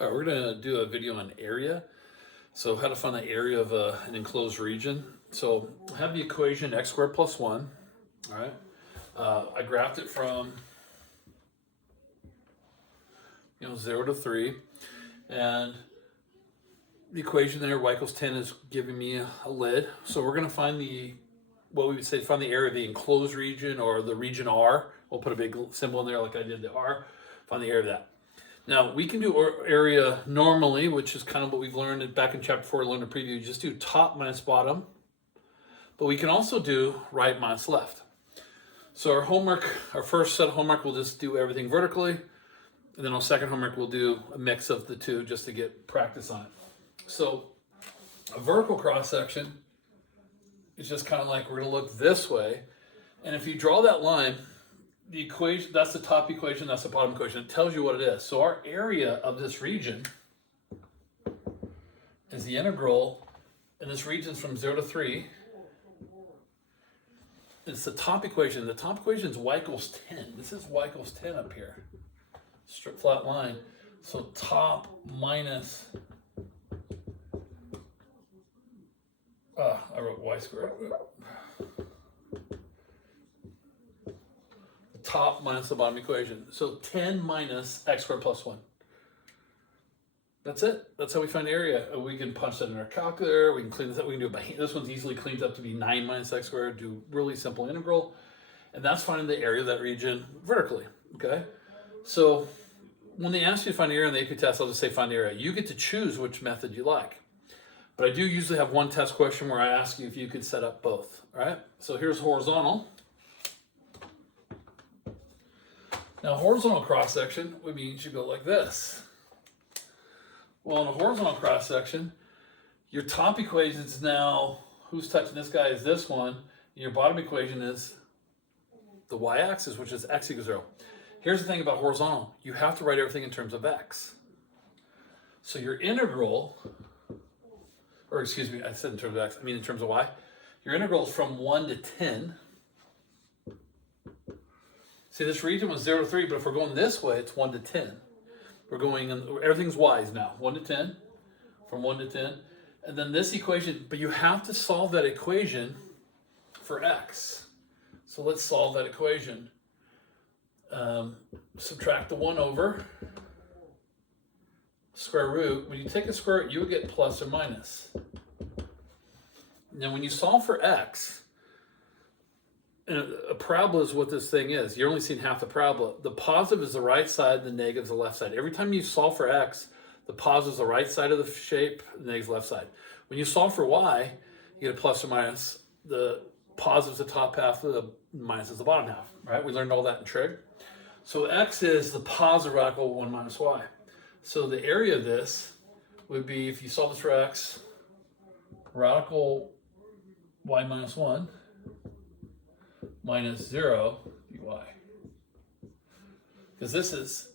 All right, we're going to do a video on area. So how to find the area of an enclosed region. So I have the equation x squared plus 1. All right. I graphed it from 0 to 3. And the equation there, y equals 10, is giving me a lid. So we're going to find what we would say, find the area of the enclosed region, or the region R. We'll put a big symbol in there like I did the R. Find the area of that. Now, we can do area normally, which is kind of what we've learned back in chapter 4, learned a preview. Just do top minus bottom. But we can also do right minus left. So our first set of homework, we'll just do everything vertically. And then our second homework, we'll do a mix of the two just to get practice on it. So a vertical cross section is just kind of like, we're going to look this way. And if you draw that line, the equation, that's the top equation, that's the bottom equation. It tells you what it is. So our area of this region is the integral, and this region is from 0 to 3. It's the top equation. The top equation is y equals 10. This is y equals 10 up here. Straight flat line. So top minus, I wrote y squared. Top minus the bottom equation. So 10 minus x squared plus 1. That's it. That's how we find area. We can punch that in our calculator. We can clean this up. We can do it by hand. This one's easily cleaned up to be 9 minus x squared. Do really simple integral. And that's finding the area of that region vertically. Okay? So when they ask you to find the area in the AP test, I'll just say find the area. You get to choose which method you like. But I do usually have one test question where I ask you if you could set up both. All right? So here's horizontal. Now, horizontal cross section would mean you should go like this. Well, in a horizontal cross section, your top equation is now, who's touching this guy is this one, and your bottom equation is the y-axis, which is x equals 0. Here's the thing about horizontal. You have to write everything in terms of x. So your integral, or excuse me, I said in terms of x, I mean in terms of y. Your integral is from 1 to 10. See, this region was 0 to 3, but if we're going this way, it's 1 to 10. We're going, everything's y's now, 1 to 10, from 1 to 10. And then this equation, but you have to solve that equation for x. So let's solve that equation. Subtract the 1 over, square root. When you take a square root, you would get plus or minus. Now, when you solve for x, and a parabola is what this thing is. You're only seeing half the parabola. The positive is the right side, the negative is the left side. Every time you solve for x, the positive is the right side of the shape, the negative is the left side. When you solve for y, you get a plus or minus. The positive is the top half, the minus is the bottom half. Right? We learned all that in trig. So x is the positive radical 1 minus y. So the area of this would be, if you solve this for x, radical y minus 1 minus 0 dy. Because this is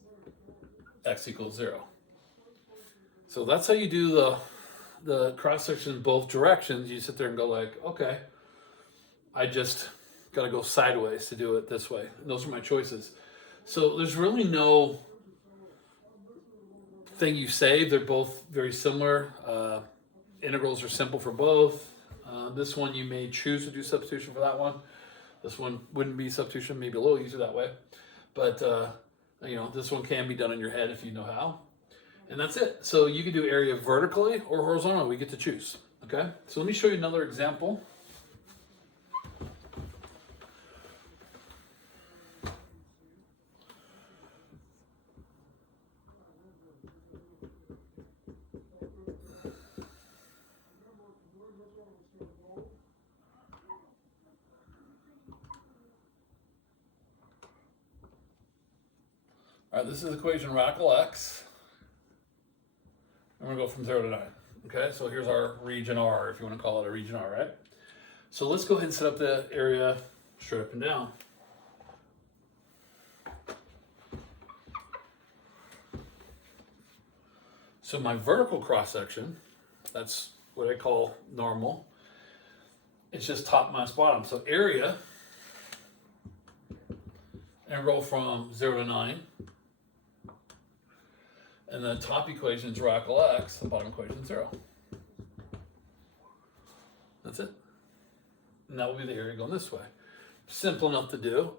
x equals 0. So that's how you do the cross section in both directions. You sit there and go like, okay, I just got to go sideways to do it this way. And those are my choices. So there's really no thing you save. They're both very similar. Integrals are simple for both. This one you may choose to do substitution for that one. This one wouldn't be substitution, maybe a little easier that way. But, this one can be done in your head if you know how. And that's it. So you can do area vertically or horizontally. We get to choose. Okay? So let me show you another example. All right, this is equation radical x. And we're going to go from 0 to 9. Okay, so here's our region R, if you want to call it a region R, right? So let's go ahead and set up the area straight up and down. So my vertical cross section, that's what I call normal. It's just top minus bottom. So area, integral from 0 to 9. And the top equation is radical x, the bottom equation is 0. That's it. And that will be the area going this way. Simple enough to do.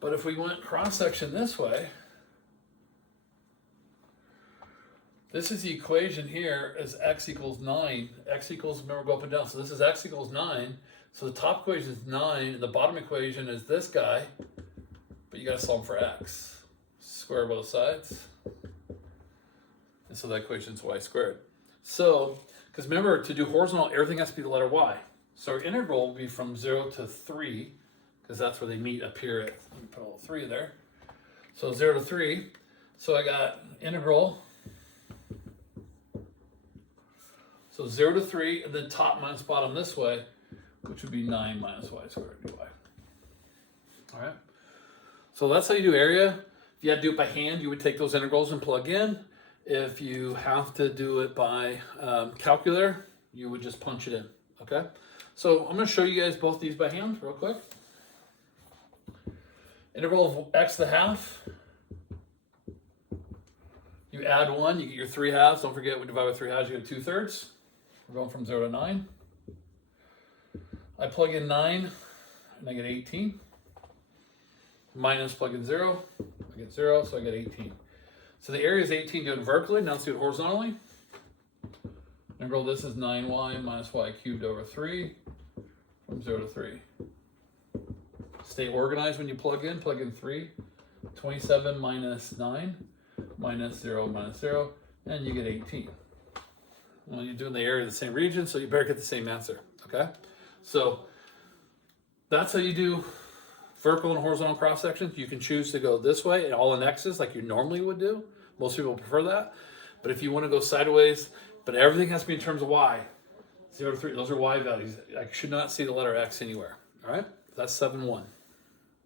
But if we went cross-section this way, this is the equation here as x equals 9. X equals, remember, go up and down. So this is x equals 9. So the top equation is 9, and the bottom equation is this guy. But you got to solve for x. Square both sides. And so that equation is y squared. So, because remember, to do horizontal, everything has to be the letter y. So our integral will be from 0 to 3, because that's where they meet up here at, let me put a little 3 there. So 0 to 3. So I got integral. So 0 to 3, and then top minus bottom this way, which would be 9 minus y squared dy. All right. So that's how you do area. If you had to do it by hand, you would take those integrals and plug in. If you have to do it by calculator, you would just punch it in, okay? So I'm gonna show you guys both these by hand real quick. Integral of x to the half. You add 1, you get your 3 halves. Don't forget, we divide by 3 halves, you get 2/3. We're going from 0 to 9. I plug in 9, and I get 18. Minus plug in 0, I get 0, so I get 18. So the area is 18 doing vertically, now let's do it horizontally. Integral this is 9y minus y cubed over 3 from 0 to 3. Stay organized when you plug in 3. 27 minus 9 minus 0, and you get 18. Well, you're doing the area of the same region, so you better get the same answer, okay? So that's how you do vertical and horizontal cross sections. You can choose to go this way and all in x's like you normally would do. Most people prefer that. But if you want to go sideways, but everything has to be in terms of y. 0 to 3, those are y values. I should not see the letter x anywhere. All right, that's 7-1.